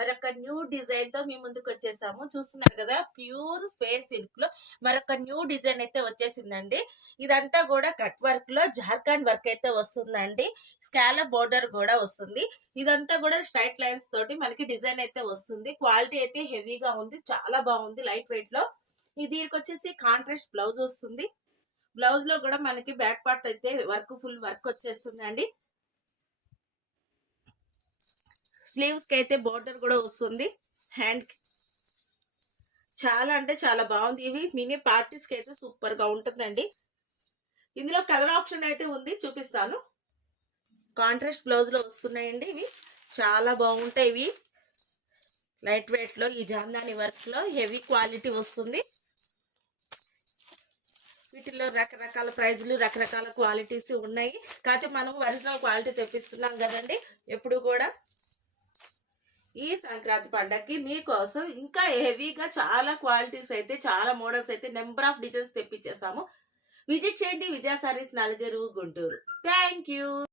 మరొక new design తో మీ ముందుకు వచ్చేసాము. చూస్తున్నారు కదా, ప్యూర్ స్పేస్ సిల్క్ లో మరొక న్యూ డిజైన్ అయితే వచ్చేసిందండి. ఇదంతా కూడా కట్ వర్క్ లో జార్ఖండ్ వర్క్ అయితే వస్తుందండి. స్కాలప్ బోర్డర్ కూడా వస్తుంది. ఇదంతా కూడా స్ట్రైట్ లైన్స్ తోటి మనకి డిజైన్ అయితే వస్తుంది. క్వాలిటీ అయితే హెవీగా ఉంది, చాలా బాగుంది, లైట్ వెయిట్ లో. దీనికి వచ్చేసి కాంట్రాస్ట్ బ్లౌజ్ వస్తుంది. బ్లౌజ్ లో కూడా మనకి బ్యాక్ పార్ట్ అయితే వర్క్, ఫుల్ వర్క్ వచ్చేస్తుందండి. స్లీవ్స్ కి అయితే బోర్డర్ కూడా వస్తుంది. హ్యాండ్ చాలా అంటే చాలా బాగుంది. ఇవి మినీ పార్టీస్ కి అయితే సూపర్ గా ఉంటుందండి. ఇందులో కలర్ ఆప్షన్ అయితే ఉంది, చూపిస్తాను. కాంట్రాస్ట్ బ్లౌజ్ లో వస్తున్నాయండి. ఇవి చాలా బాగుంటాయి. ఇవి లైట్ వెయిట్ లో, ఈ జామ్దాని వర్క్ లో హెవీ క్వాలిటీ వస్తుంది. వీటిల్లో రకరకాల ప్రైజులు, రకరకాల క్వాలిటీస్ ఉన్నాయి. కాకపోతే మనం ఒరిజినల్ క్వాలిటీ తెప్పిస్తున్నాం కదండి ఎప్పుడు కూడా. ఈ సంక్రాంతి పండగకి మీకోసం ఇంకా హెవీగా చాలా క్వాలిటీస్ అయితే, చాలా మోడల్స్ అయితే, నెంబర్ ఆఫ్ డిజైన్స్ తెప్పించేసాము. విజిట్ చేయండి విజయ సారీస్, నలజరు, గుంటూరు. Thank you.